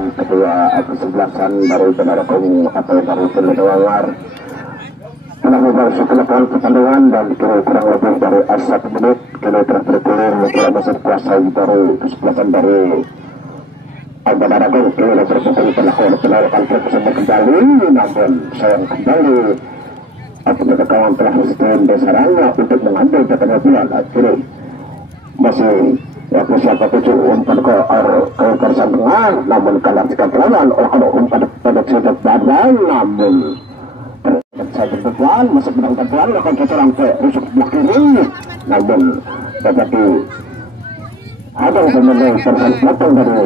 dan kedua kesebelasan dari Benarakung atau dari Penedawar telah memasuki lapangan pertandingan dan kurang lebih dari 1 menit kini telah bergulir telah masuk kuasai dari kesebelasan dari Benarakung kini berpukul telah menawarkan perkembangan kembali, namun sayang kembali kawan telah menggunakan dasarnya untuk mengambil ketenagaan akhirnya masih siapa tujuh umpan ke kawasan tengah, namun kalah jika lawan kalau umpan pada sudut badan, namun saya berdepan masih menang tepuan akan keserang ke rusuk sebelah kiri, namun tetapi ada sebenarnya persen potong dari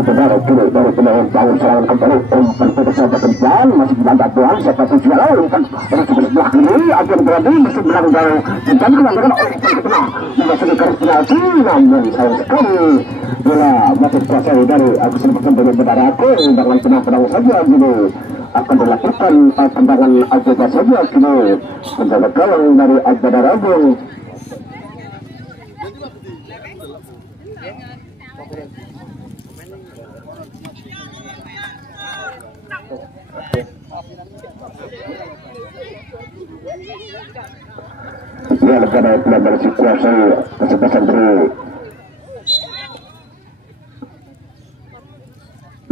saudara kiri dari penangan bangun serangan kembali umpan pada sahabat depan masih menang tepuan siapa tujuh lawan umpan rusuk sebelah kiri akan berani masih menang dari dan kemudian umpan ke tengah masih di garis penalti, namun sayang sekali bila masih kuasai dari kesempatan dari Benarakung dengan penang-penang saja gitu akan dilakukan tendangan ajaib saja kini menjaga gawang dari Benarakung. Ya, negara telah berisi kuasai kesempatan dari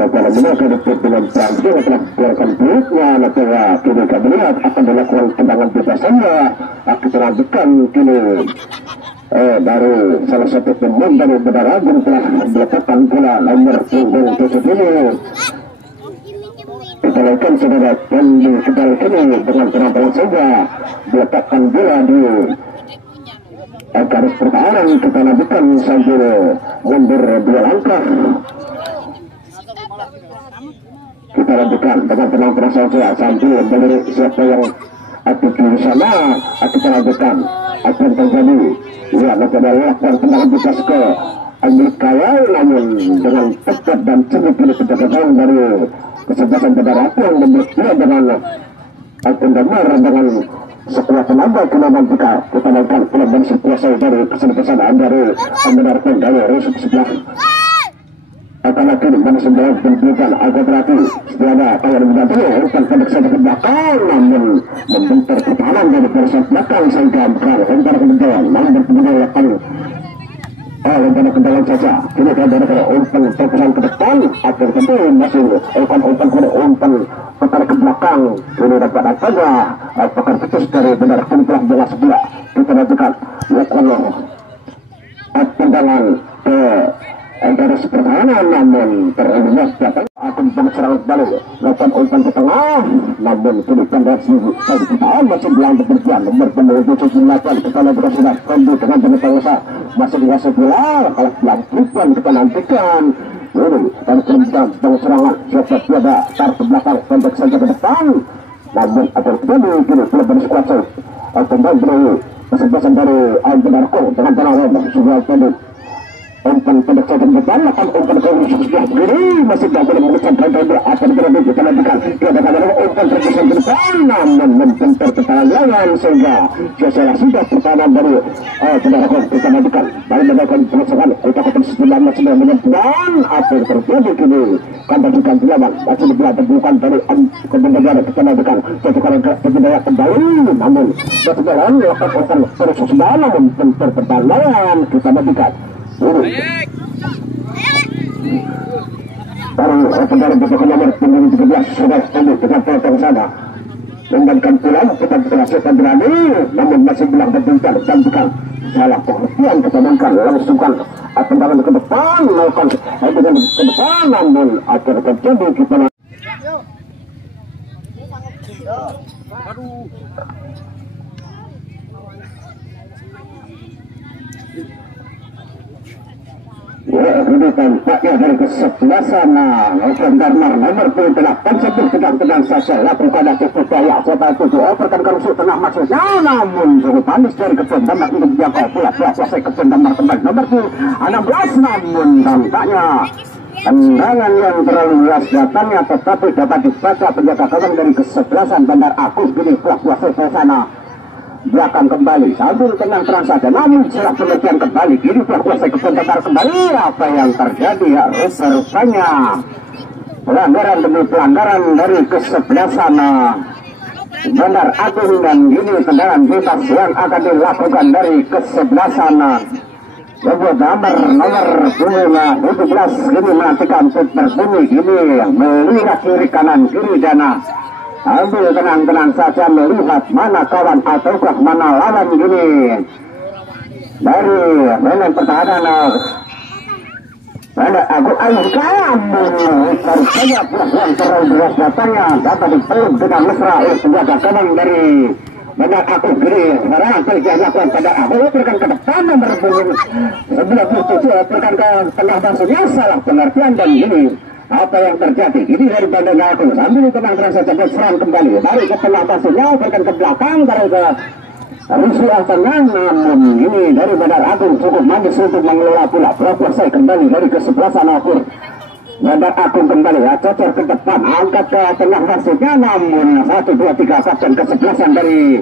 kalau mereka dapat dengan terakhir telah keluarkan pelitnya negara kini kami lihat akan dilakukan tendangan bebasnya akan dilanjutkan kini dari salah satu pemain dari Benarakung telah meletakkan bola nomor punggung 7 ini kita lakukan saudara dan di kedal kini dengan penampilan saja meletakkan bola di garis pertahanan kita lanjutkan sambil mundur 2 langkah. Kita lanjutkan dengan penampilan saja sambil melirik siapa yang ada di sana. Kita lanjutkan akan terjadi ya negara lakukan tendangan bebas ke Amerikaya, namun dengan tepat dan cepat ini penjagaan dari kesebelasan Benarakung yang membuat dia dengan Aldemar dengan sekuat tenaga kemudian jika kita lakukan pelan sekuasai dari kesebelasan dari Benarakung dari rusuk sebelah akan lagi dengan sebelah pendidikan agak berarti setiada kawan membantu urutan pendek saja ke belakang, namun membentur pertahanan dari persat belakang sehingga bukan lempar ke depan, namun berkemudian lakukan lempar ke dalam saja kini kalau umpan terkesan ke depan akan tentu masih umpan putar ke belakang ini dapat saja apakah putus dari Benarakung telah bola sebelah kita lakukan tendangan ke garis pertahanan, namun tereliminasi datang akan pengeserang kembali lakukan umpan ke tengah, namun kini tendensi satu pertahanan masih berlanjut berjalan nomor pemain 78 kita lakukan sudah kondi dengan pengusaha masih dikasih bola kalau pelan-pelan kita nantikan ini dan kemudian pengeserangan siapa tiada tarik ke belakang pendek saja ke depan, namun akan kembali kini telah bersekuasai kembali dari kesempatan dari Benarakung dengan tenang sudah pendek umpan pendek saja ke depan akan umpan ke rusuk sebelah kiri masih tidak boleh mengesan kembali akan berada kita lanjutkan tidak ada umpan terkesan ke depan, namun membentur pertahanan lawan sehingga sudah pertahanan dari Benarakung kita lanjutkan baru melakukan pengesahan kita ketemu sebelah masih menentukan apa yang terjadi kini kembalikan lawan masih dilakukan dari kemudian kita lanjutkan tekan ke kembali, namun setelah melakukan umpan rusuk sebelah namun membentur pertahanan lawan kita lanjutkan baru saudara bersama nomor punggung 13 sudah tunduk dengan potong sana memberikan pulang kita berhasil berani, namun masih bilang berbentar dan bukan salah pengertian kita mainkan langsungkan tendangan ke depan melakukan dengan ke depan, namun akhirnya terjadi kita ya, ini tampaknya dari kesebelasan Aldemar nomor 8 sedang saja lakukan upaya coba tuju operkan ke rusuk tengah maksudnya, namun cukup panis dari Aldemar untuk menjangkau pula selesai Aldemar kembali nomor 16, namun tampaknya tendangan yang terlalu luas datangnya tetapi dapat dibaca penjaga gawang dari kesebelasan Bandar Agus gini kuasa ke sana belakang kembali sambil tenang saja, namun setelah pengertian kembali kini kuasa ke Bandar kembali apa yang terjadi ya rupanya pelanggaran demi pelanggaran dari kesebelasan Bandar Agung, dan ini tendangan bebas yang akan dilakukan dari kesebelasan Lebut nomor 17 ini menantikan berbunyi ini melihat kiri kanan kiri dana ambil tenang-tenang saja melihat mana kawan ataukah mana lawan gini dari mainan pertahanan Bandar Agung. Ayo kamu baru saja yang terlalu beras datanya dapat dipeluk dengan mesra oleh penjaga kanan dari Bandar Agung Gede. Sekarang terjadi lakukan pada Agung berikan ke depan nomor 97 berikan ke tengah maksudnya salah pengertian, dan ini apa yang terjadi ini dari Bandar Agung sambil tenang-tenang saja berserang kembali dari ke tengah maksudnya berikan ke belakang dari ke Rusia tenang, namun ini dari Bandar Agung cukup manis untuk mengelola pula selesai kembali dari kesebelasan Akur. Bandar Agung kembali cocor ke depan angkat ke tengah maksudnya, namun 1, 2, 3 kapten kesebelasan dari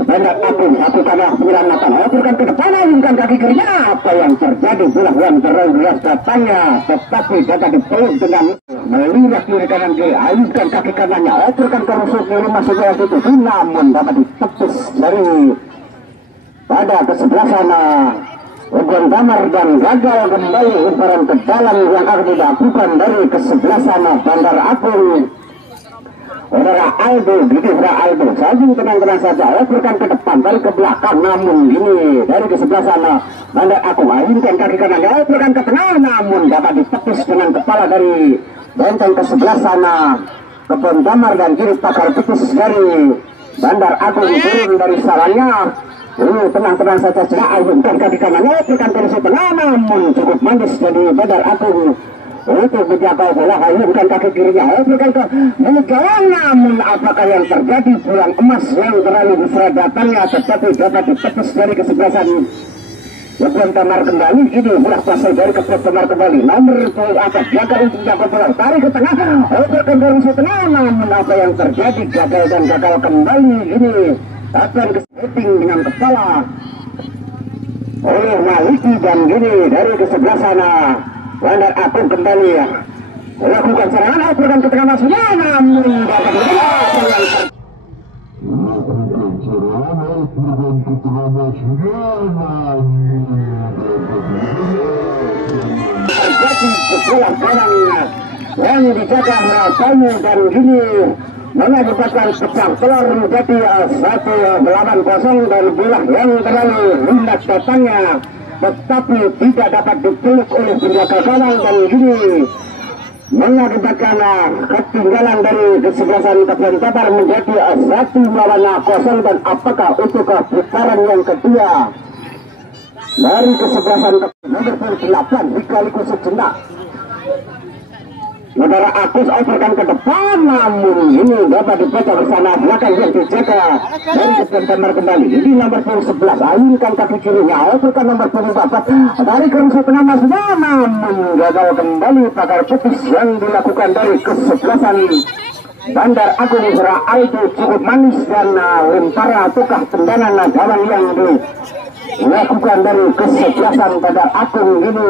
Bandar Agung satu tanah penyelamatan berikan ke depan ayunkan kaki kirinya. Apa yang terjadi pula yang terlalu beras datanya tetapi dapat dipeluk dengan melihat kiri kanan kiri ayunkan kaki kanannya berikan ke rusuk kiri maksudnya itu, namun dapat ditepis dari pada kesebelasan Ugon Damar, dan gagal kembali umparan ke dalam yang akan dilakukan dari kesebelasan Bandar Agung. Saudara Aldo, Gidifra Aldo, saling tenang-tenang saja, berikan ke depan, dari ke belakang, namun ini dari ke sebelah sana, Bandar Agung, ayunkan kaki kanannya, berikan ke tengah, namun dapat ditepis dengan kepala dari benteng ke sebelah sana, Kebon Damar, dan kiri takar putus dari Bandar Agung turun dari sarangnya. Ini tenang-tenang saja, ayunkan kaki kanannya, berikan ke tengah, namun cukup manis dari Bandar Agung untuk menjaga bola, ayunkan kaki kirinya berikan ke gawang, namun apakah yang terjadi pulang emas yang terlalu besar datangnya tetapi dapat ditepis dari kesebelasan Kebon Damar kembali. Ini bola pasal dari Kebon Damar kembali nomor 2 atas jaga untuk jaga bola tarik ke tengah berikan dari tengah, namun apa yang terjadi gagal dan gagal kembali. Ini akan keseting dengan kepala oleh Maliki, dan gini dari kesebelasan Bandar Agung kembali melakukan serangan berikan ke tengah maksudnya, namun dapat terjadi sebelah kanan yang dijaga Rafael, dan gini mengakibatkan pecah telur menjadi 1-0 dan bola yang terlalu rendah datangnya tetapi tidak dapat dipeluk oleh penjaga gawang, dan ini mengakibatkan ketinggalan dari kesebelasan Kebon Damar menjadi 1-0, dan apakah untuk putaran yang kedua dari kesebelasan nomor 8 sekaligus sejenak Saudara Agus berikan ke depan, namun ini dapat dibaca bersama belakang yang dijaga dari Kebon Damar kembali. Ini nomor 11 ayunkan kaki kirinya berikan nomor 14 dari kerungsuk tengah maksudnya, namun gagal kembali pagar putih yang dilakukan dari kesebelasan Bandar Agung. Saudara Aldo cukup manis dan lempara tukah tendangan gawang yang dilakukan dari kesebelasan Bandar Agung. Ini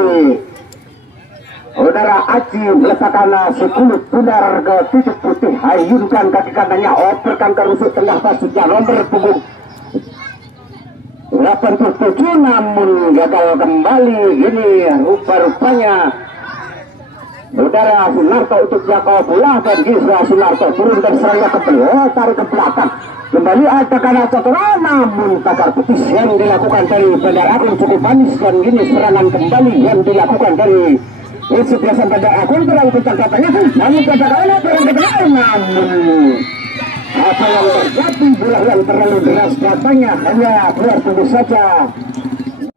Saudara Aji meletakkan sekulit punar ke titik putih, ayunkan kaki kanannya operkan ke rusuk tengah maksudnya nomor punggung 87, namun gagal kembali. Ini rupa-rupanya Saudara Sunarto untuk jangkau bola, dan Gisra Sunarto turun dan serangnya kembali tarik ke belakang kembali atakan setelah, namun takar putih yang dilakukan dari Bandar Agung cukup manis, dan ini serangan kembali yang dilakukan dari kesebelasan Bandar Agung terlalu kencang katanya, namun katakanlah terlalu, namun apa yang terjadi bola yang terlalu deras katanya hanya keluar tunggu saja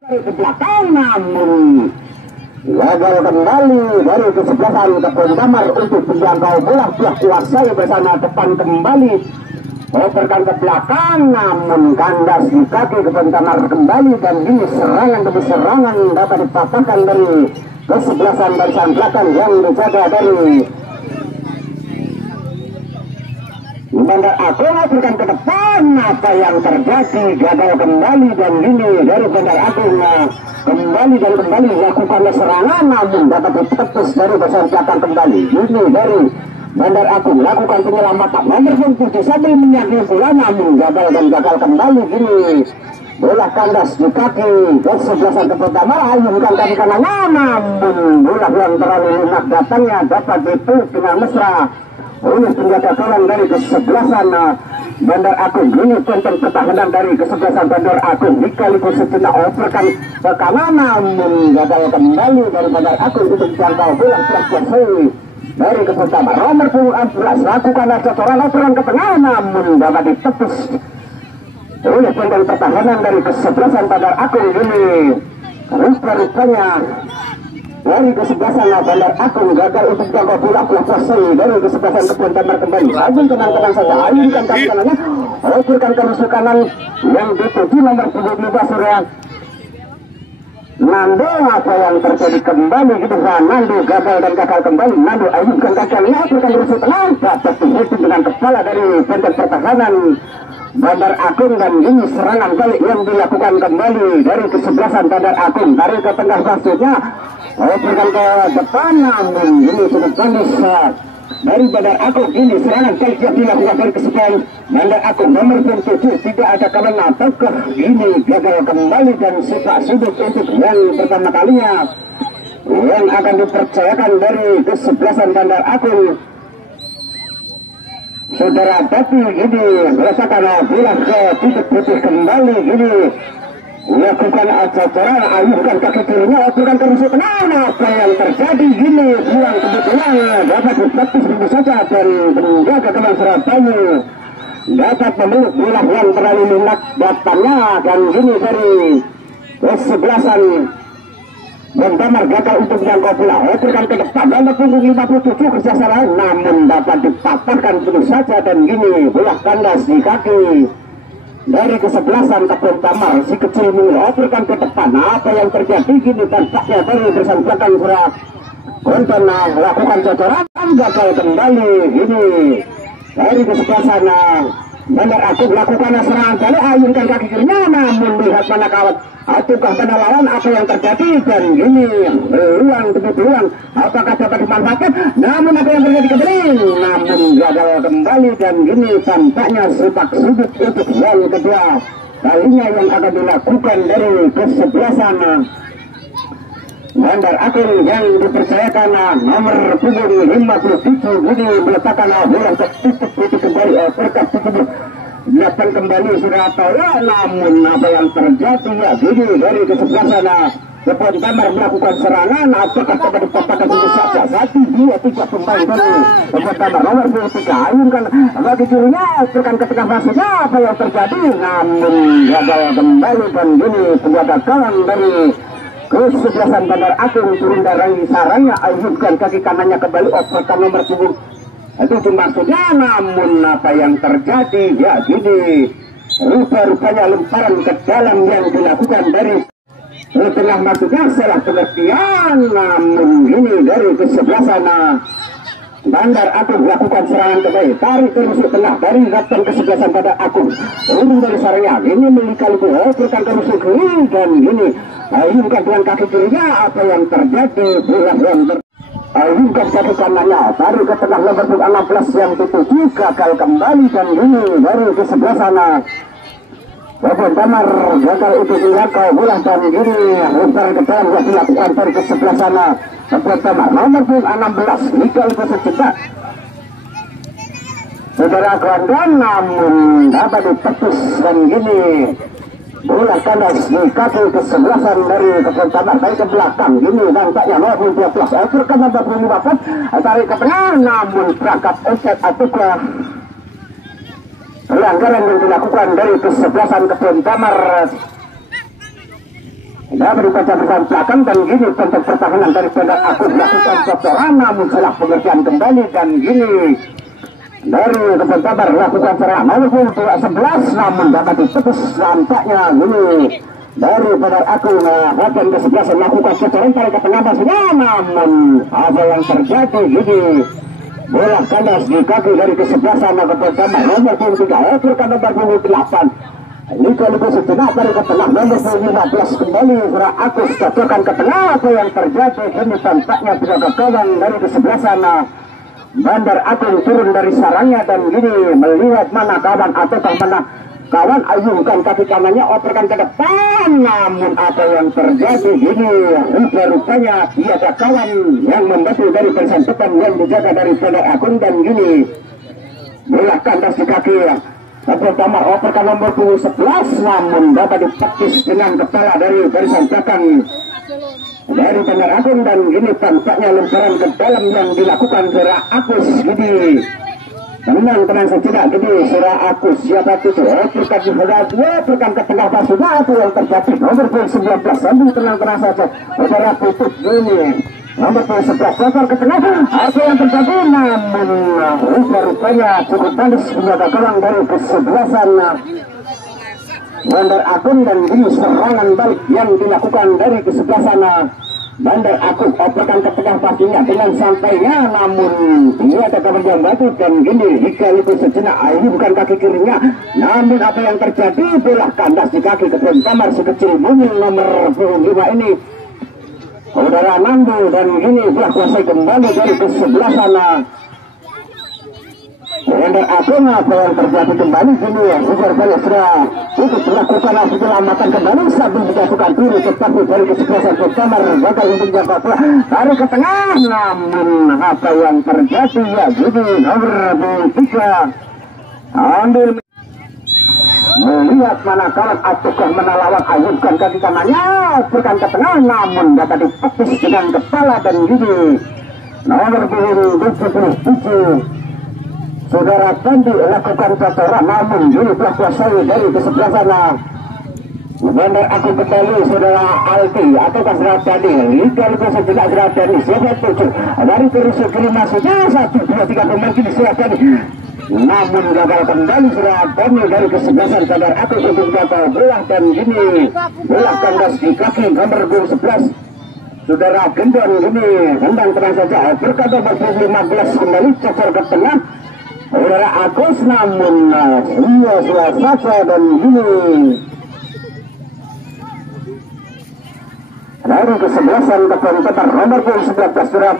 dari ke belakang, namun gagal kembali dari kesebelasan Kebon Damar untuk menjangkau bola telah kuasai bersama depan kembali operkan ke belakang, namun kandas di kaki Kebon Damar kembali, dan ini serangan demi serangan dapat dipatahkan dari kesebelasan barisan belakang yang dijaga dari Bandar Agung lakukan ke depan, apa yang terjadi, gagal kembali dan ini dari Bandar Agung kembali lakukan serangan namun dapat ditepis dari besar belakang kembali. Ini dari Bandar Agung lakukan penyelamatan nomor 7 sambil menyakiti bola namun gagal kembali. Gini bola kandas di kaki kesebelasan pertama, ayunkan kaki kanannya namun bola yang terlalu lunak datangnya dapat dipeluk dengan mesra oleh penjaga gawang dari kesebelasan Bandar Agung. Ini konten pertahanan dari kesebelasan Bandar Agung sekaligus sejenak operkan ke kanan namun gagal kembali dari Bandar Agung untuk jangkau bola selesai dari pertama nomor 14 lakukan cocoran operan ke tengah namun dapat ditepis oleh konten pertahanan dari kesebelasan Bandar Agung. Ini rupanya dari kesebelasan Bandar Agung gagal untuk jangkau bola selesai dari kesebelasan Kebun Tamar kembali. Ayun tenang saja, ayunkan kaki kanannya, operkan ke musuh kanan yang dituju nomor 25 Surya Nando. Apa yang terjadi kembali gitu, Nando gagal kembali. Nando ayunkan kaki kanannya, operkan ke musuh tengah, dapat dihitung dengan kepala dari konten pertahanan Bandar Agung dan ini serangan balik yang dilakukan kembali dari kesebelasan Bandar Agung. Tarik ke tengah maksudnya, operkan ke depan namun ini cukup manis dari Bandar Agung. Ini serangan balik yang dilakukan dari kesebelasan Bandar Agung nomor 7 tidak ada kawan ataukah ini gagal kembali dan sifat sudut untuk yang pertama kalinya yang akan dipercayakan dari kesebelasan Bandar Agung. Saudara, tapi ini merasakan bola ke titik putih kembali. Ini lakukan cocoran, ayunkan kaki kirinya, operkan ke musuh tengah. Apa yang terjadi? Ini buang kebetulan dapat ditepis begitu saja dan penjaga gawang Surabaya dapat memeluk bola yang terlalu lunak datangnya dan ini dari kesebelasan Bandar gagal untuk menjangkau bola, operkan ke depan nomor punggung 57 kerjasama namun dapat dipatahkan begitu saja dan gini bola kandas di kaki dari kesebelasan Kebun Tamar. Si kecil ini operkan ke depan, apa yang terjadi gini tampaknya dari bersama belakang surat konten lakukan cocoran gagal kembali. Ini dari kesebelasan Bandar Agung lakukan serangan balik, ayunkan kaki kirinya namun lihat mana kawat ataukah pada lawan apa yang terjadi dan ini ruang apakah dapat dimanfaatkan namun apa yang terjadi kembali namun gagal kembali dan ini tampaknya sepak sudut untuk yang kedua kalinya yang akan dilakukan dari kesebelasan Bandar Agung yang dipercayakan nomor punggung 57 ini meletakkan bola ke titik kembali perkat datang kembali Surabaya namun apa yang terjadi ya gini dari kesebelasan Kebun Tamar melakukan serangan apakah dapat dipatahkan begitu saja 1, 2, 3 pemain dari Kebun Tamar nomor 23 ayunkan bagi kirinya tekan ke tengah maksudnya apa yang terjadi namun gagal kembali dan gini penjaga gawang dari kesebelasan Bandar Agung turun dari sarangnya ayunkan kaki kanannya kembali operkan nomor 7 itu maksudnya namun apa yang terjadi ya gini rupanya lemparan ke dalam yang dilakukan dari tengah maksudnya salah pengertian namun ini dari kesebelasan Bandar Agung melakukan serangan kembali tarik ke musuh tengah dari datang kesebelasan Bandar Agung turun dari sarangnya ini melikaliku operkan ke musuh kiri dan ini ayunkan dengan kaki kirinya apa yang terjadi bola yang ayunkan kaki kanannya tarik ke tengah nomor 16 yang dituju gagal kembali dan ini dari kesebelasan Kebun Tamar gagal itu dijangkau bola dan ini lemparan ke dalam yang dilakukan dari kesebelasan Kebun Tamar nomor 16 Mikael Peserta saudara gelandang namun dapat ditepis dan gini bola kandas di kaki kesebelasan dari Kebun Tamar tarik ke belakang ini nampaknya nomor 12 operkan nomor 25 tarik ke tengah namun perangkap offset ataukah pelanggaran yang dilakukan dari kesebelasan Kebun Tamar dapat dibaca belakang dan gini konten pertahanan dari Bandar Agung melakukan cocoran namun salah pengertian kembali dan gini dari Kebun Tamar melakukan serangan nomor 11 namun dapat ditepis nampaknya ini dari Bandar Agung bagian ke-11 melakukan cocoran tarik ke tengah maksudnya namun apa yang terjadi gini bola kandas di kaki dari kesebelasan kepada Damar nomor 23 overkan nomor 28 Liga sejenak dari ke tengah nomor 15 kembali Surah Agus cocokkan ke tengah. Apa yang terjadi ini tampaknya penjaga gawang dari kesebelasan Bandar Agung turun dari sarangnya dan gini melihat mana kawan atau mana kawan ayunkan kaki kanannya operkan ke depan, namun apa yang terjadi ini rupa-rupanya ada kawan yang membantu dari barisan depan yang dijaga dari Bandar Agung dan gini bola kandas di kaki pertama operkan nomor 11 namun dapat dipakis dengan kepala dari barisan belakang dari Bandar Agung dan gini tampaknya lemparan ke dalam yang dilakukan Surah Agus gini tenang sejenak gini Surah Agus siapa itu operkan di operkan ke tengah pasnya apa yang terjadi nomor 19 sambil tenang saja saudara putus gini nomor 11 sosok ke tengah apa yang terjadi namun rupa-rupanya cukup manis menjaga gawang dari kesebelasan Bandar Agung dan ini serangan balik yang dilakukan dari kesebelasan Bandar Agung operkan ke tengah pastinya dengan santainya namun ini ada kawan yang batu dan gini jika itu sejenak ini bukan kaki kirinya namun apa yang terjadi bola kandas di kaki Kebun Damar sekecil mungil nomor 25 ini Saudara Nando dan ini telah kuasai kembali dari kesebelasan Bandar Agung. Apa yang terjadi kembali sini Ujar Balik sudah untuk melakukan penyelamatan kembali sambil menjatuhkan diri tetapi dari kesebelasan Damar gagal untuk menjaga bola tarik ke tengah namun apa yang terjadi ya jadi nomor 3 ambil melihat mana kawan ataukah menalawan ayunkan kaki kanannya berikan ke tengah namun dapat dipekis dengan kepala dan gigi nomor 77 Saudara Kandi lakukan kotoran namun gini telah kuasai dari kesebelasan Bandar Agung kembali Saudara Alti ataukah Saudara Dani Liga sejenak Saudara Dani siapa 7 dari terus kiri masuknya 1, 2, 3 pemain kini Saudara Dani namun gagal kembali Saudara Dani dari kesebelasan Bandar Agung untuk menjaga bola dan gini bola kandas di kaki nomor 11 Saudara Gendon ini tendang tenang saja berkata nomor 15 kembali cocor ke tengah Saudara Agus namun sia-sia saja dan gini dari kesebelasan Kebun Damar nomor 11 Saudara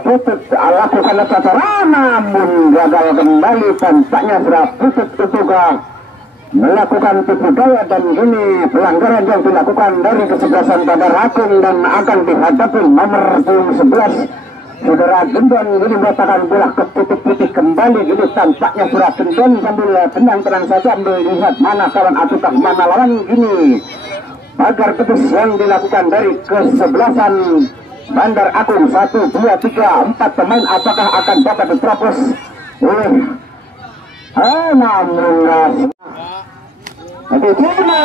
Putut lakukan cocoran namun gagal kembali tampaknya Saudara Putut juga melakukan tipu daya dan ini pelanggaran yang dilakukan dari kesebelasan Bandar Agung dan akan dihadapi nomor 11 Saudara Gendon ini mengatakan bola ke titik putih kembali ini tampaknya Saudara Gendon sambil tenang saja melihat mana kawan ataukah mana lawan ini pagar tebus yang dilakukan dari kesebelasan Bandar Agung 1, 2, 3, 4 pemain apakah akan dapat diterobos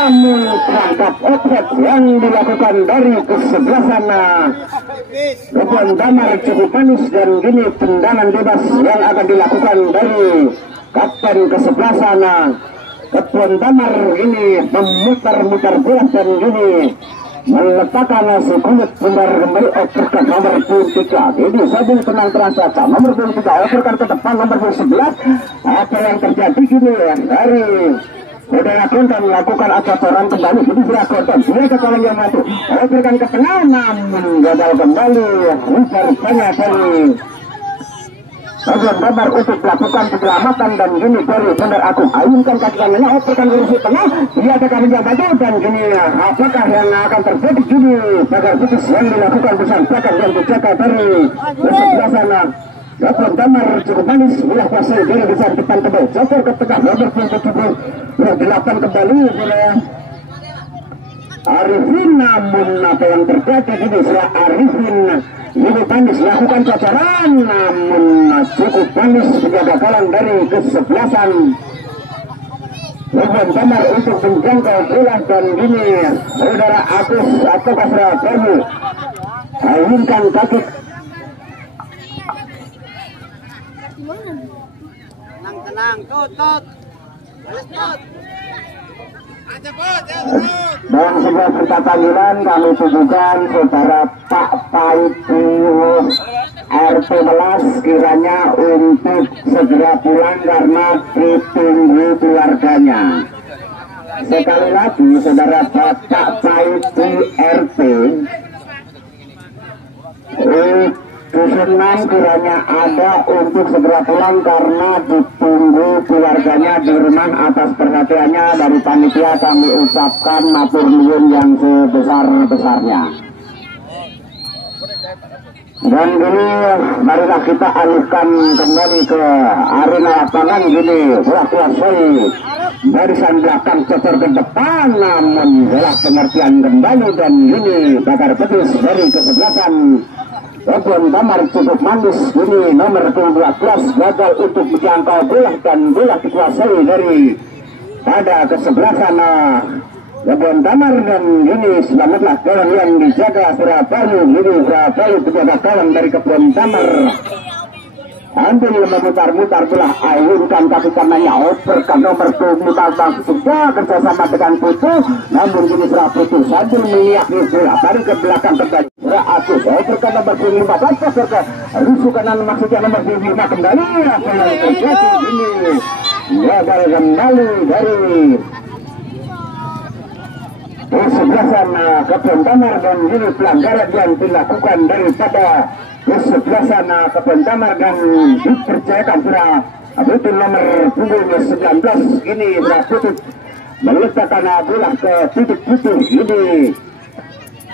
namun perangkap offset yang dilakukan dari kesebelasan Kebun Damar cukup manis dan gini tendangan bebas yang akan dilakukan dari kapten kesebelasan Kebun Damar ini memutar-mutar bola dan gini meletakkan sekulit benar kembali operkan nomor 23 ini sambil tenang saja nomor 23 operkan ke depan nomor 11 apa yang terjadi gini dari Saudara Konten melakukan cocoran kembali jadi Saudara Konten dia ke kawan yang maju operkan ke tengah namun gagal kembali rupanya dari Kebun Damar untuk melakukan penyelamatan dan gini dari Bandar Agung ayunkan kaki kanannya operkan ke tengah dia ke kawan yang maju dan gini apakah yang akan terjadi gini pagar putus yang dilakukan bersama belakang yang dijaga dari kesebelasan Kebun Damar cukup manis wilayah kuasai dari besar depan tebal cocor ke tengah nomor 28 kembali Arifin namun apa yang terjadi ini setelah Arifin ini manis lakukan cocoran namun cukup manis menjaga kalang dari kesebelasan Kebun Damar untuk menjangkau bola dan gini Saudara Agus atau Saudara Bermu ayunkan kaki tenang tot dan sebuah berita panggilan kami tujukan Saudara Pak Paitu RP11 kiranya untuk segera pulang karena ditunggu keluarganya. Sekali lagi saudara Bapak Paiti RT Dusun 6 kiranya ada untuk segera pulang karena ditunggu keluarganya di rumah. Atas perhatiannya dari panitia kami ucapkan matur nuwun yang sebesar-besarnya. Dan gini, marilah kita alihkan kembali ke arena lapangan. Gini, bola kuasai barisan belakang cetor ke depan, namun bola pengertian kembali. Dan gini, bakar petis dari kesebelasan Labuan Damar cukup manis. Ini nomor 12 gagal untuk menjangkau bola dan bola dikuasai dari pada kesebelasan Labuan Damar. Dan ini selamatlah kawan yang dijaga Surabaya. Ini Surabaya penjaga kawan dari Kebun Damar. Ambil memutar-mutar bola, ayunkan kaki kanannya, operkan nomor 2 sudah kerjasama dengan Putu. Namun kini Surah Putu sambil menyiapkan bola tarik ke belakang kembali. Surah Agus operkan nomor 25 pasca ke rusuh kanan, maksudnya nomor 25 kembali. Kembali terjadi ini gagal kembali dari kesebelasan Kebun Damar. Dan ini pelanggaran yang dilakukan daripada kesebelasan Kebun Damar dan dipercayakan Surah Putu nomor 19. Ini Surah Putu meletakkan bola ke titik putih. Ini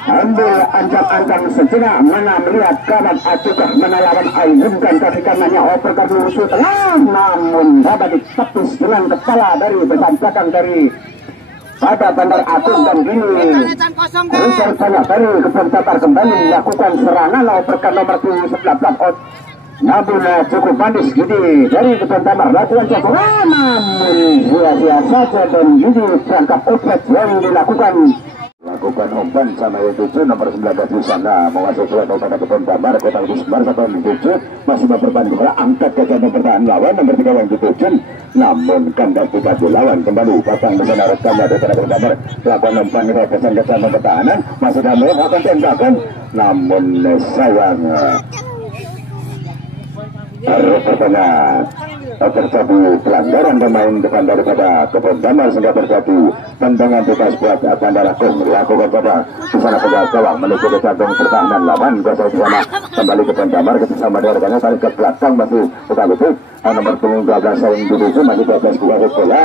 ambil ancang-ancang sejenak, mana melihat kawan atukah menalawan, ayunkan kaki kanannya, operkan musuh tengah, namun dapat ditepis dengan kepala dari besan belakang dari pada Bandar Agung. Dan gini Richard banyak dari Kebun Damar kembali melakukan serangan, operkan nomor 19 namun cukup manis gini dari Kebun Damar lakukan coba, namun sia-sia saja. Dan gini berangkat obat yang dilakukan umpan sama yang 7 nomor 19 di sana menguasai surat pada Kebun Damar Kota Kusmar sampai 7 masih memperbanding bola, angkat ke ganda pertahanan lawan nomor 3 yang 7, namun kandas tidak dilawan kembali pasang di sana rekam dari Kebun Damar lakukan umpan ke kesan pertahanan masih dalam melakukan tembakan, namun sayang rupanya terjadi pelanggaran pemain depan daripada Kebun Damar sehingga terjadi tendangan bebas buat Bandar Agung. Dilakukan pada di sana penjaga gawang menuju ke jantung pertahanan lawan. Kuasa di sana kembali Kebun Damar bersama dengan rekannya tarik ke belakang masih betul-betul nomor 12 yang dituju masih 12 bola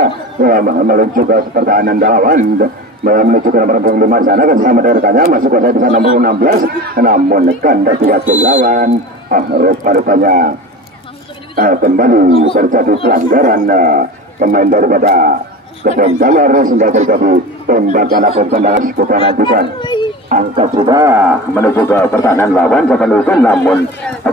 menuju ke pertahanan lawan menuju ke nomor 5 sana bersama dengan rekannya masih kuasa di sana nomor 16, namun kandas tidak dilawan. Rupanya kembali terjadi pelanggaran pemain daripada Kebun Damar sehingga terjadi tembakan atau tendangan kita nantikan. Angkat sudah menuju ke pertahanan lawan akan usul, namun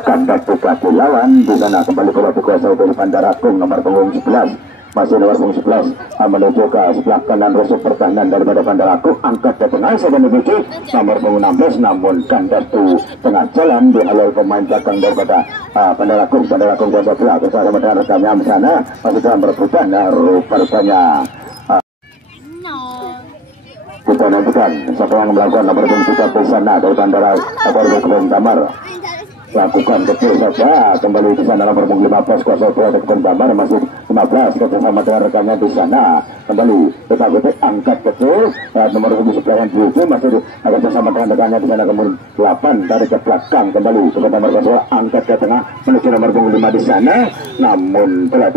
kandas tidak dilawan. Di sana kembali bola dikuasai dari Bandar Agung nomor punggung 11. Masih nomor 11 menuju ke sebelah kanan rusuk pertahanan daripada Bandar Agung, angkat ke tengah saya menuju nomor 16, namun kandas itu tengah jalan dihalau pemain belakang daripada Bandar Agung kuasa pula bersama dengan rekannya di sana masih dalam perebutan. Rupanya kita nantikan siapa yang melakukan nomor 3 di sana dari Bandar Kebun Damar lakukan kecil saja kembali di sana nomor 15 kuasa pula dari Kebun Damar masih 15 bersama dengan rekannya di sana kembali betul-betul angkat kecil nomor 11 yang 7 masih akan bersama dengan rekannya di sana kemudian 8 dari ke belakang kembali Kebun Damar kuasa angkat ke tengah menuju nomor 5 di sana, namun telah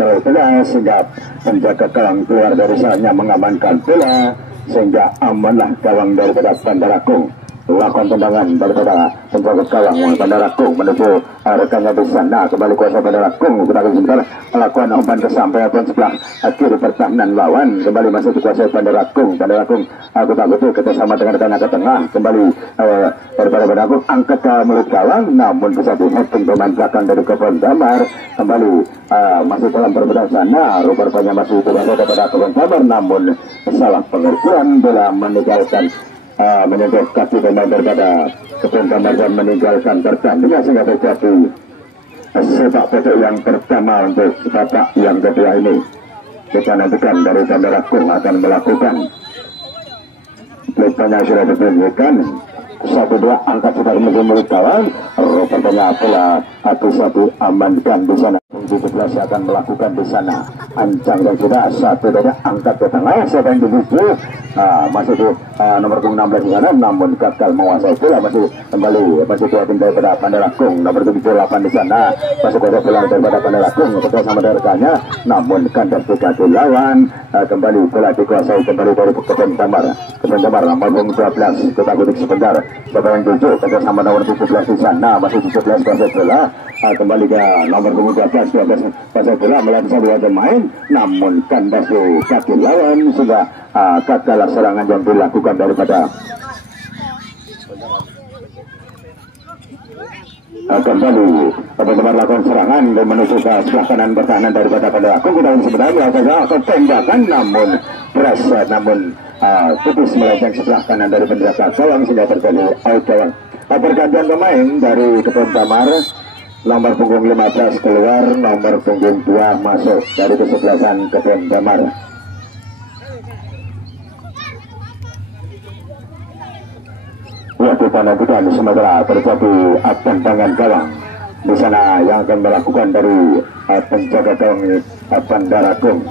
sehingga penjaga gawang keluar dari sana mengamankan bola sehingga amanlah gawang daripada Bandar Agung. Lakukan tendangan daripada penjaga gawang Bandar Agung menuju rekannya di sana kembali kuasa Bandar Agung sebentar melakukan umpan kesampaian sebelah kiri pertahanan lawan kembali masih dikuasai Bandar Agung aku tak betul kita sama dengan rekannya ke tengah kembali daripada Bandar Agung angkat ke mulut gawang, namun bisa di-heading pemain belakang dari Kebun Damar kembali masih dalam perebutan sana. Rupanya masih dikuasai daripada Kebun Damar, namun salah pengertian bola meninggalkan menyentuh kaki pemain daripada Kebun Damar dan meninggalkan pertandingan sehingga terjadi sepak bola yang pertama untuk babak yang kedua ini. Kita nantikan dari Bandar Agung akan melakukan lupanya sudah ditunjukkan 1-2 angkat sudah menuju milik kawan. Rupanya bola satu amankan di sana. 17 akan melakukan di sana. Ancang dan sudah 1-2 angkat ke tengah. Siapa yang dituju? Masih di nomor 16 di sana, namun gagal menguasai bola. Masih kembali masih kuatin daripada Pandarakung. Nomor 78 di sana masih kuasa bola daripada Pandarakung. Betul sama rekannya, namun kandas diganti lawan. Kembali bola dikuasai kembali dari Kepen Damar. Kepen Damar nomor 12 kita kutik sebentar. Siapa yang tuju? Betul sama nomor 17 di sana, masih 17 kuasa bola. Kembali ke nomor 12 kuasa bola melalui satu pemain, namun kandas di kaki lawan sudah gagal serangan yang dilakukan daripada kembali teman-teman lakukan serangan dan menuju ke sebelah kanan pertahanan daripada Pandarakung. Kita sebenarnya saja tembakan namun beras namun tipis melenceng sebelah kanan dari penjaga gawang sehingga terjadi out gawang. Pergantian pemain dari Kepen Damar, nomor punggung 15 keluar, nomor punggung 2 masuk dari kesebelasan Kepen Damar. Kita nantikan sementara terjadi tendangan gawang di sana yang akan melakukan dari penjaga gawang Pandarakung.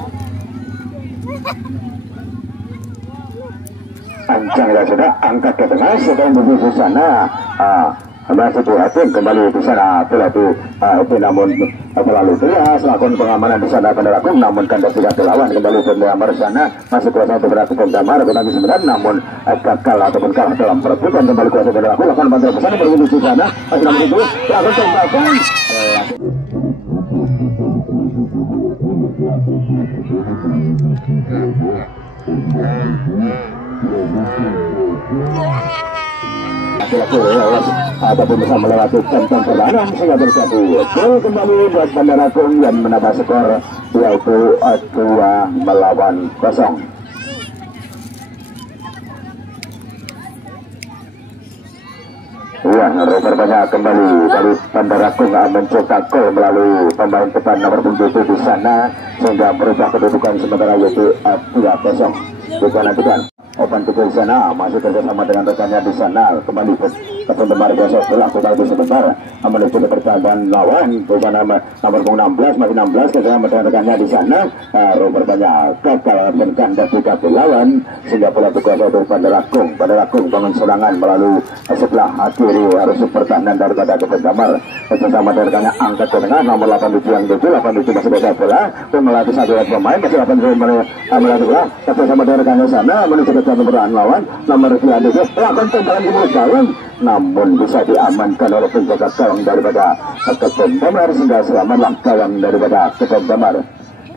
Ancang dan sudah angkat ke tengah sedang di sana. Masih dihatin kembali di sana bola itu namun terlalu jelas lakukan pengamanan di sana Pandarakung, namun kandas tidak dilawan kembali ke Damar sana masih kuasa untuk berlaku Damar tetapi sebenarnya namun gagal ataupun kalah dalam perebutan kembali kuasa Pandarakung lakukan bantuan di sana berhenti di sana masih namun itu lakukan tembakan ataupun bisa melewati tentang pertahanan sehingga terjadi gol kembali buat Pandarakung yang menambah skor yaitu 2-0. Rupanya kembali dari Pandarakung mencetak gol melalui pemain depan nomor 7 di sana sehingga merubah kedudukan sementara yaitu 2-0. Kita nantikan open di sana masih kerjasama dengan rekannya di sana kembali ke Damar besok berlaku lagi sebentar menuju ke pertahanan lawan di sana nomor 16 masih 16 kerjasama dengan rekannya di sana rupanya gagal dan kandas di kaki lawan sehingga bola dikuasai dari Pandarakung bangun serangan melalui sebelah kiri harus pertahanan daripada Kepen Damar bersama dengan rekannya angkat ke tengah nomor 87 yang tuju 87 masih beda bola melatih satu pemain masih 87 melatih bola bersama dengan rekannya sana menuju ke pertahanan lawan nomor 9 itu lakukan tembakan di mulut gawang namun bisa diamankan oleh penjaga gawang daripada Kepen Damar sehingga selamatlah gawang daripada Kepen Damar.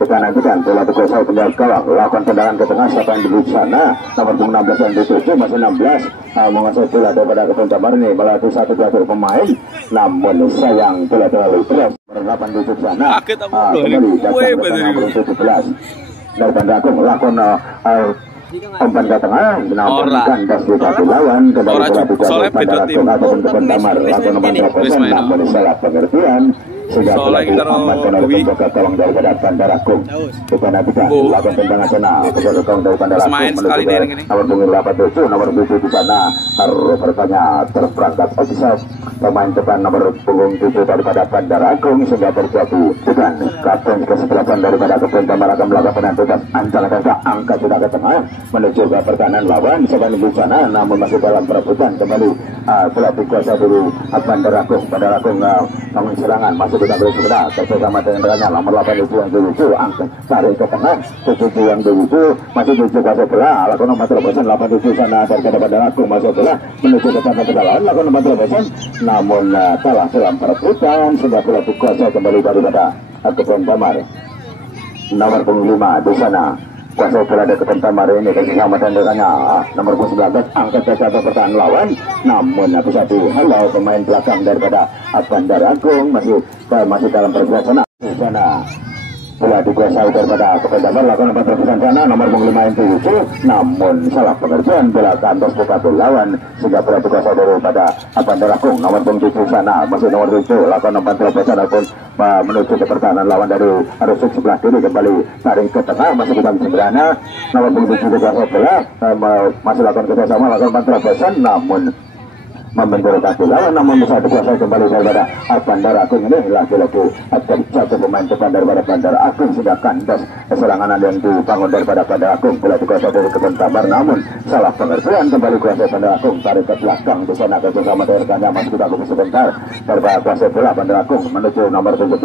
Kita nantikan bola dikuasai penjaga gawang lakukan tendangan ke tengah siapa yang di sana nomor 16 yang dituju masih 16 menguasai bola daripada Kepen Damar ini melalui satu pemain namun sayang bola terlalu keras berlapan di sana kembali nomor 17 dari Pandarakung lakukan umpan ke tengah namun kandas di kaki lawan kembali bola dikuasai Pandarakung ataupun Kepen Damar lakukan umpan terobosan namun salah pengertian sehingga bola diamankan oleh penjaga gawang daripada Pandarakung. Kita nantikan lakukan tendangan sana penjaga gawang dari Pandarakung menuju ke nomor punggung 87 nomor 7 di sana rupanya terperangkap offside pemain depan nomor punggung 7 daripada Pandarakung sehingga terjadi dengan kapten ke-8 daripada Kepen Damar akan melakukan tugas ancaman angkat sudah ke tengah menuju ke pertahanan lawan sebanyak di sana namun masih dalam perebutan kembali bola dikuasai dulu Pandarakung bangun serangan masih kita beri segera bersama dengan rekannya nomor 8 itu yang dituju angkat tarik ke tengah 7 yang dituju masih dituju kuasa bola lakukan nomor terobosan 87 sana daripada Pandarakung masuk bola menuju ke tengah kedalaman lakukan nomor terobosan namun kalah dalam perebutan sehingga bola dikuasai kembali daripada Kepen Damar nomor 5 di sana kuasa bola dari Kepen Damar ini bersama dengan nomor 19 angkat ke satu pertahanan lawan namun bisa dihalau pemain belakang daripada Pandarakung masih dalam pergerakan di sana bola dikuasai daripada Kepen Damar lakukan umpan terobosan sana nomor 5 yang dituju namun salah pengertian bola kandas ke kaki lawan sehingga bola dikuasai daripada Pandarakung nomor 7 sana masih nomor 7 lakukan umpan terobosan ataupun menuju ke pertahanan lawan dari arus sebelah kiri kembali tarik ke tengah masih bukan sebenarnya nomor 7 dikuasai bola masih lakukan kerjasama lakukan umpan terobosan namun membentur kaki lawan, namun bisa dikuasai kembali daripada Bandar Agung. Ini lagi-lagi terjatuh pemain depan daripada Bandar Agung sehingga kandas serangan yang dibangun daripada Bandar Agung. Bola dikuasai dari Kebun Tambar, namun salah pengertian kembali kuasai Bandar Agung, tarik ke belakang di sana bersama rekannya Mas kita tunggu sebentar daripada kuasai bola Bandar Agung menuju nomor 17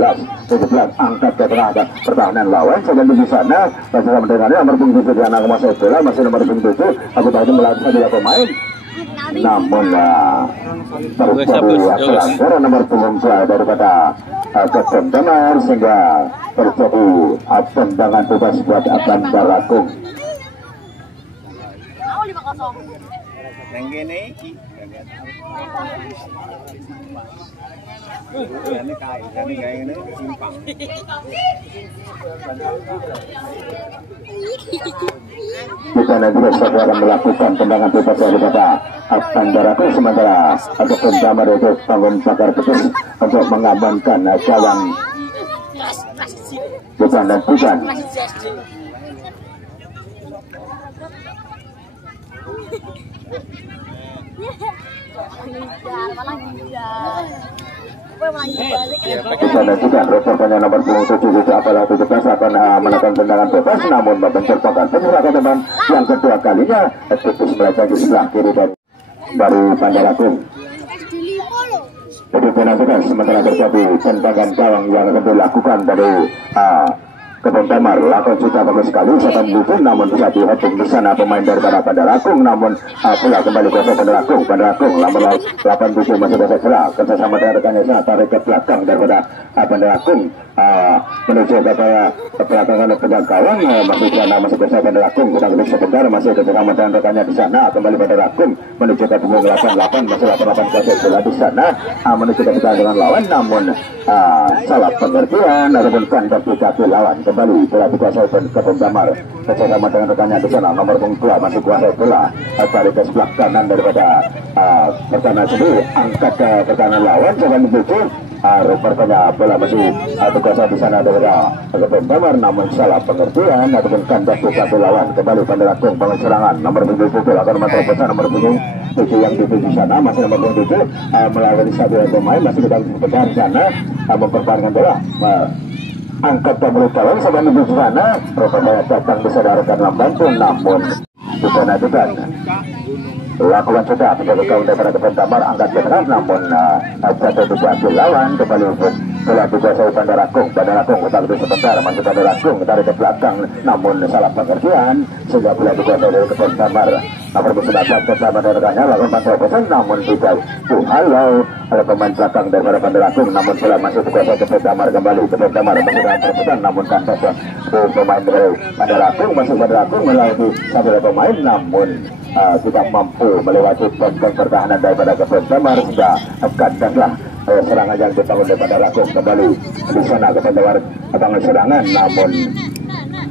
angkat ke tengah pertahanan lawan sedang di sana bersama rekannya nomor 7 di sana kuasai bola masih nomor 7 aku tahu melalui saja pemain, namun terjadi pelanggaran nomor punggung daripada Kebun Tambar sehingga terjadi tendangan bebas buat Bandar Agung. Yang gini ini kayak ini simpang. Kita nanti saudara akan melakukan tendangan bebas daripada Bandar Agung, sementara Kebun Tambar itu bangun bakar betul untuk mengamankan gawang bukan dan bukan. Kita juga rekornya nomor 27 apalah 17 akan melakukan tendangan bebas, namun membentur pagar penyerang teman yang kedua kalinya putus melaju di sebelah kiri dari Bandar Agung. Jadi penasihat sementara terjadi tendangan gawang yang akan dilakukan dari Kebun Tambar. Lakukan sudah bagus sekali setan butuh, namun bisa dihitung di sana pemain daripada Bandar Agung, namun bola kembali ke Bandar Agung. Bandar Agung nomor 87 masih bisa gerak kerjasama dengan rekannya sana tarik ke belakang daripada Bandar Agung menuju ke belakang pegang gawang masih di sana masih bisa Bandar Agung. Kita klik sebentar masih kerjasama dengan rekannya di sana kembali Bandar Agung menuju ke punggung 88 masih 88 kuasai bola di sana menuju ke dengan lawan, namun salah pengertian ataupun kantor kaki lawan kembali bola dikuasai Kebun Tambar bersama dengan rekannya di sana nomor 2 masih kuasai bola tarik ke sebelah kanan daripada pertahanan sendiri angkat ke pertahanan lawan jangan dibutuh rupanya bola masih dikuasai di sana daripada Kebun Tambar, namun salah pengertian ataupun kantor kaki lawan kembali Bandar Agung bangun serangan nomor 7 akan mantap besar nomor 7 yang di sana masih nomor 7 melalui satu pemain masih kita sebentar di sana mempertahankan bola angkat tabel gawang sampai menuju sana rupanya datang disadarkan membantu, namun kita nantikan lakukan sudah menjaga gawang daripada Kebun Tambar angkat ke tengah, namun jatuh di kaki lawan kembali bola dikuasai Bandar Agung. Bandar Agung kita lebih sebentar masih Bandar Agung dari ke belakang, namun salah pengertian sehingga bola dikuasai dari Kebun Tambar nomor 19 bersama rekannya lakukan pantau pesan, namun tidak halau oleh pemain belakang daripada Bandar Agung, namun bola masih dikuasai Kebun Tambar kembali. Kebun Tambar masih dalam perpecahan, namun kantor pemain dari Bandar Agung masih Bandar Agung melalui satu pemain, namun tidak mampu melewati posko pertahanan daripada Kebun Tambar sehingga kandanglah serangan yang dibangun daripada Agung kembali di sana. Kebun Tambar bangun serangan, namun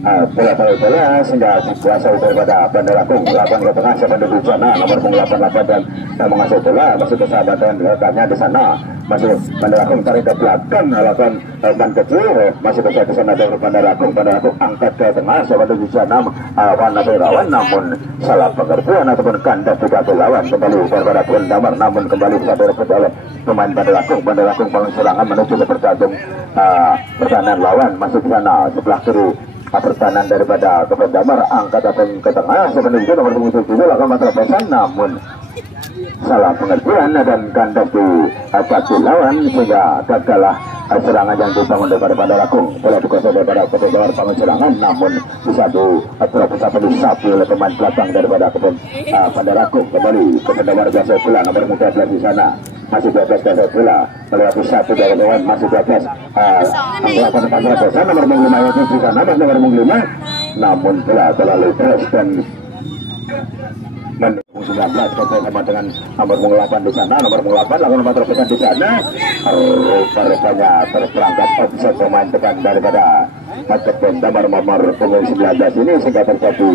bola sehingga kuasa daripada Bandar Agung melakukan ke tengah siapa di sana nomor 88 dan mengasih bola masih persahabatan rekannya di sana masih Bandar Agung tarik ke belakang melakukan ban kecil masih bisa di sana dari Bandar Agung angkat ke tengah siapa di sana warna berawan, namun salah pengertian ataupun kandas di kaki lawan kembali daripada Kebun Tambar, namun kembali bisa direbut oleh pemain Bandar Agung bangun serangan menuju ke pertahanan lawan masih di sana sebelah kiri pertahanan daripada Kebun Tambar angkat ke tengah sebenarnya nomor 7 lakukan masalah pesan, namun salah pengertian dan kandas di kaki lawan sehingga gagallah serangan yang dibangun daripada Bandar Agung. Bola dikuasai daripada Kebun Tambar bangun serangan, namun bisa disapu oleh pemain belakang daripada Bandar Agung. Kembali Kebun Tambar biasa bola nomor 13 di sana masih 12 biasa bola melewati satu dari lawan masih 12 melakukan pantauan biasa nomor 5 itu di sana nomor 5, namun bola terlalu keras dan mendukung 19 bersama dengan nomor 8 di sana nomor 8 lakukan pantauan di sana rupanya terperangkap offside pemain depan daripada Kebun Tambar nomor 19 ini sehingga terjadi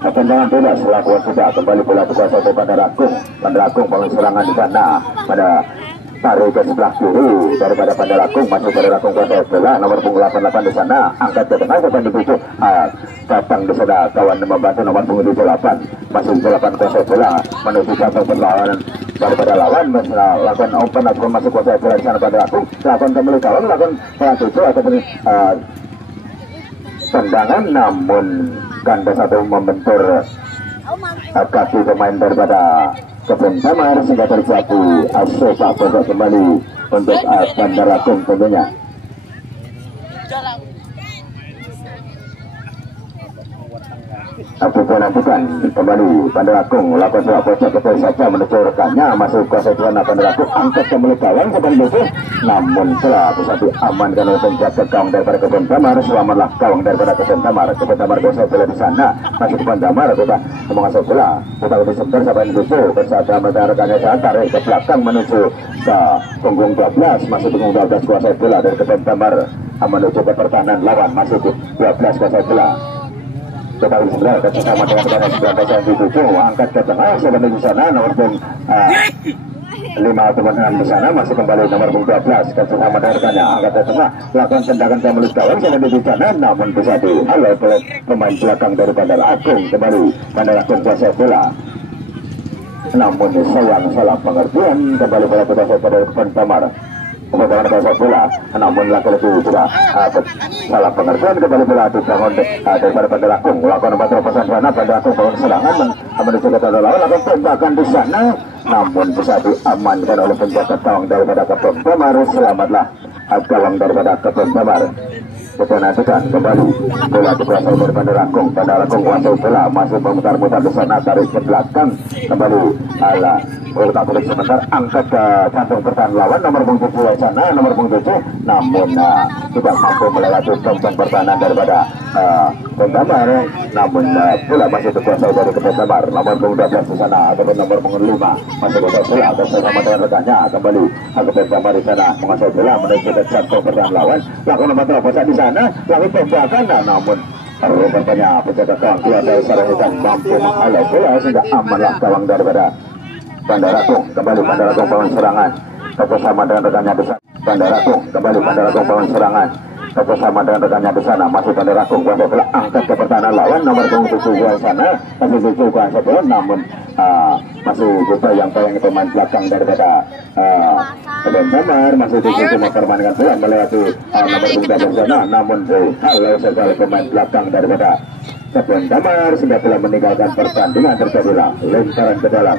tendangan bebas. Lakukan sudah kembali bola dikuasai oleh Bandar Agung bangun serangan di sana pada tarik ke sebelah kiri daripada Bandar Agung masuk Bandar Agung kuasai bola nomor 88 di sana angkat ke tengah sampai dibutuh datang di sana kawan membantu nomor punggung 78 masih 8 kuasa bola menuju cabang perlawanan daripada lawan lakukan open ataupun masuk kuasa bola di sana pada aku lakukan kembali kawan lakukan pelantuju ataupun tendangan namun ganda satu membentur kaki pemain daripada Kebun Damar sehingga terjadi sepak bola kembali untuk Bandar Agung tentunya. Bukan kembali Bandar Agung lakukan sepak bola betul saja menuju rekannya masuk kuasa tuan Bandar Agung angkat kembali gawang seperti itu namun telah bisa diamankan oleh penjaga gawang daripada Kebun Damar. Selamatlah gawang daripada Kebun Damar. Kebun Damar kuasa bola di sana masih Kebun Damar kita menguasai bola kita lebih sebentar sampai di situ bersama dengan rekannya saya tarik ke belakang menuju ke punggung 12 masih punggung 12 kuasa bola dari Kebun Damar menuju ke pertahanan lawan masih 12 kuasa bola. Tetapi sebenarnya bersama dengan rekan 19 angkat ke tengah sebenarnya di sana nomor punggung 5 ataupun 6 di sana masih kembali nomor punggung 12 bersama dengan rekannya angkat ke tengah lakukan tendangan ke mulut gawang sebenarnya di sana namun bisa dihalau oleh pemain belakang dari Bandar Agung. Kembali Bandar Agung kuasai bola namun sayang salah pengertian kembali bola kuasai pada Kebun Damar. Kemudian kuasa bola namun lagi-lagi sudah salah pengertian kembali bola dibangun daripada Bandar Agung lakukan nomor terobosan sana Bandar Agung bangun serangan menuju ke tanda lawan lakukan tembakan di sana namun bisa diamankan oleh penjaga gawang daripada Kebun Damar. Selamatlah gawang daripada Kebun Damar. Kita nantikan kembali bola dikuasai oleh Bandar Agung. Bandar Agung kuasai bola masih memutar-mutar di sana tarik ke belakang kembali ala bola boleh sebentar angkat ke jantung pertahanan lawan nomor punggung 7 sana nomor punggung 7 namun tidak mampu melewati jantung pertahanan daripada Kebun Damar namun bola masih dikuasai dari Kebun Damar nomor punggung 12 di sana ataupun nomor punggung 5 masih kuasai bola bersama dengan rekannya kembali Kebun Damar di sana menguasai bola menuju ke jantung pertahanan lawan lakukan nomor terobosan di sana lalu tembakan namun rupanya penjaga gawang keluar dari sarang hitam mampu menghalau bola sehingga amanlah gawang daripada Bandar Agung. Kembali Bandar Agung bangun serangan bersama dengan rekannya di sana. Bandar Agung kembali Bandar Agung bangun serangan bersama dengan rekannya di sana masih Bandar Agung kuasa bola angkat ke pertahanan lawan nomor punggung 7 di sana masih 7 kuasa bola namun masih juga yang pemain belakang daripada Kebun Damar masih 7 mempermainkan bola melewati nomor punggung 12 sana namun kalau sekali pemain belakang daripada Kebun Damar sudah telah meninggalkan pertandingan. Terjadilah lemparan ke dalam.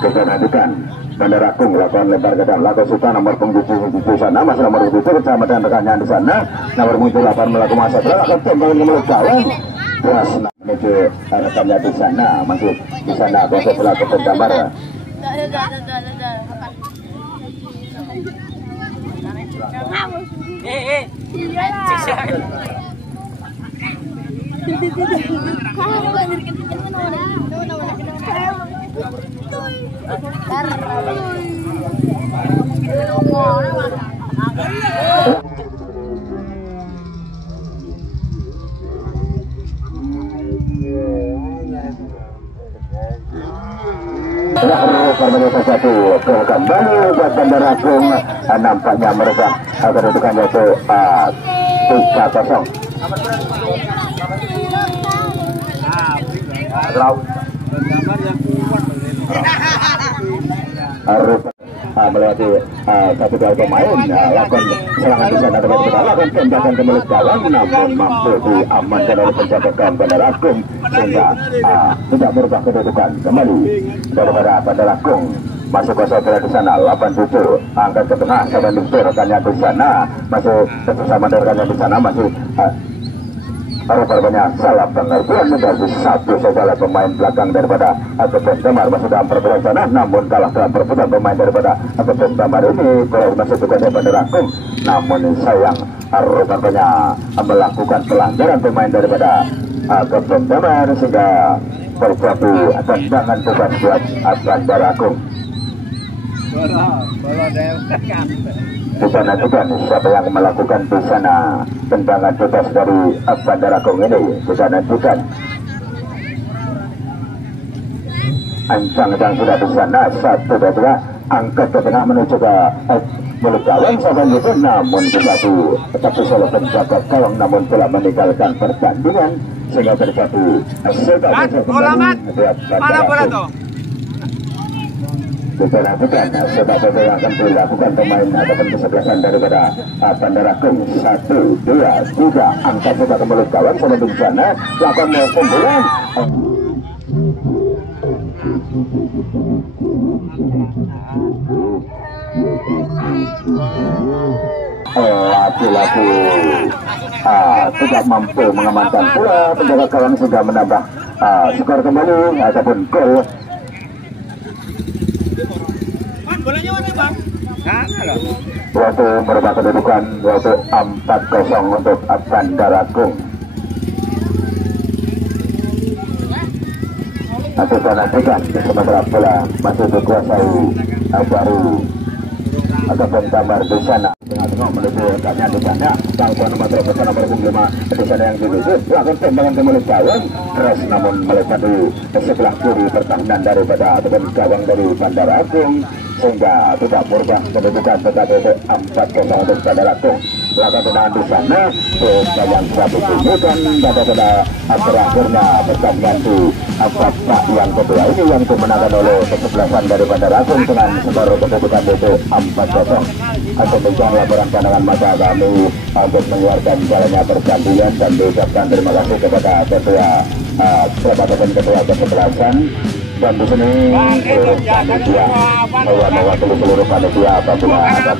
Kita nantikan Bandar Agung lakukan lempar ke dalam lakukan suka nomor punggung 7 sana masih nomor 7 bersama dengan rekannya di sana nomor punggung 8 melakukan masa bola lakukan tembakan ke mulut gawang puas menuju rekannya di sana masih di sana kuasa bola Kebun Damar. Satu kembali buat Bandar Agung nampaknya merubah kedudukan yaitu 3-0. Melewati satu dua pemain lakukan serangan di sana dapat kita lakukan tembakan ke mulut gawang namun mampu diamankan oleh penjaga gawang Bandar Agung sehingga tidak berubah kedudukan kembali daripada Bandar Agung masuk kuasa bola di sana 87 angkat ke tengah sampai di rekannya di sana masih bersama rekannya di sana masih rupanya salah pengertian menjadi satu saja pemain belakang daripada Kebun Damar masih dalam perebutan sana namun kalah dalam perebutan pemain daripada Kebun Damar ini kalau masih dikuasai Bandar Agung namun sayang rupanya melakukan pelanggaran pemain daripada Kebun Damar sehingga terjadi tendangan bebas buat Bandar Agung. Kita nantikan siapa yang melakukan di sana tendangan bebas dari Bandar Agung ini. Kita nantikan ancang-ancang sudah di sana 1-2 angkat ke tengah menuju ke milik gawang selanjutnya, namun satu tetapi salah penjaga gawang namun telah meninggalkan pertandingan sehingga terjadi sebagai Ulamat, mana bola tuh? diperhatikan sebagai yang akan dilakukan pemain ataupun kesebelasan daripada Bandar Agung 1, 2, 3 angkat sebagai milik gawang selanjutnya bencana lakukan pembulan. Laki-laki tidak mampu mengamankan bola, penjaga gawang sudah menambah skor kembali ataupun gol. Bolanya mana bang? Sana loh. Waktu merubah kedudukan waktu 4-0 untuk Bandar Agung. Nanti kita nantikan sementara bola masih dikuasai baru ataupun gambar di sana tengah-tengah menuju rekannya di sana gangguan nomor terobosan nomor 5 di sana yang dituju lakukan tembakan ke mulut gawang terus namun melekat di sebelah kiri pertahanan daripada ataupun gawang dari Bandar Agung sehingga tidak berubah kedudukan tetapi 4-0 untuk Bandar Agung. Lakukan tendangan di sana terus yang sudah ditunjukkan pada terakhirnya pertandingan di babak yang kedua ini yang dimenangkan oleh kesebelasan dari Bandar Agung dengan skor kedudukan itu 4-0. Atau demikian laporan pandangan mata kami untuk mengeluarkan jalannya pertandingan dan diucapkan terima kasih kepada ketua ataupun ketua kesebelasan dan di sini seluruh panitia mewakili seluruh panitia apabila ada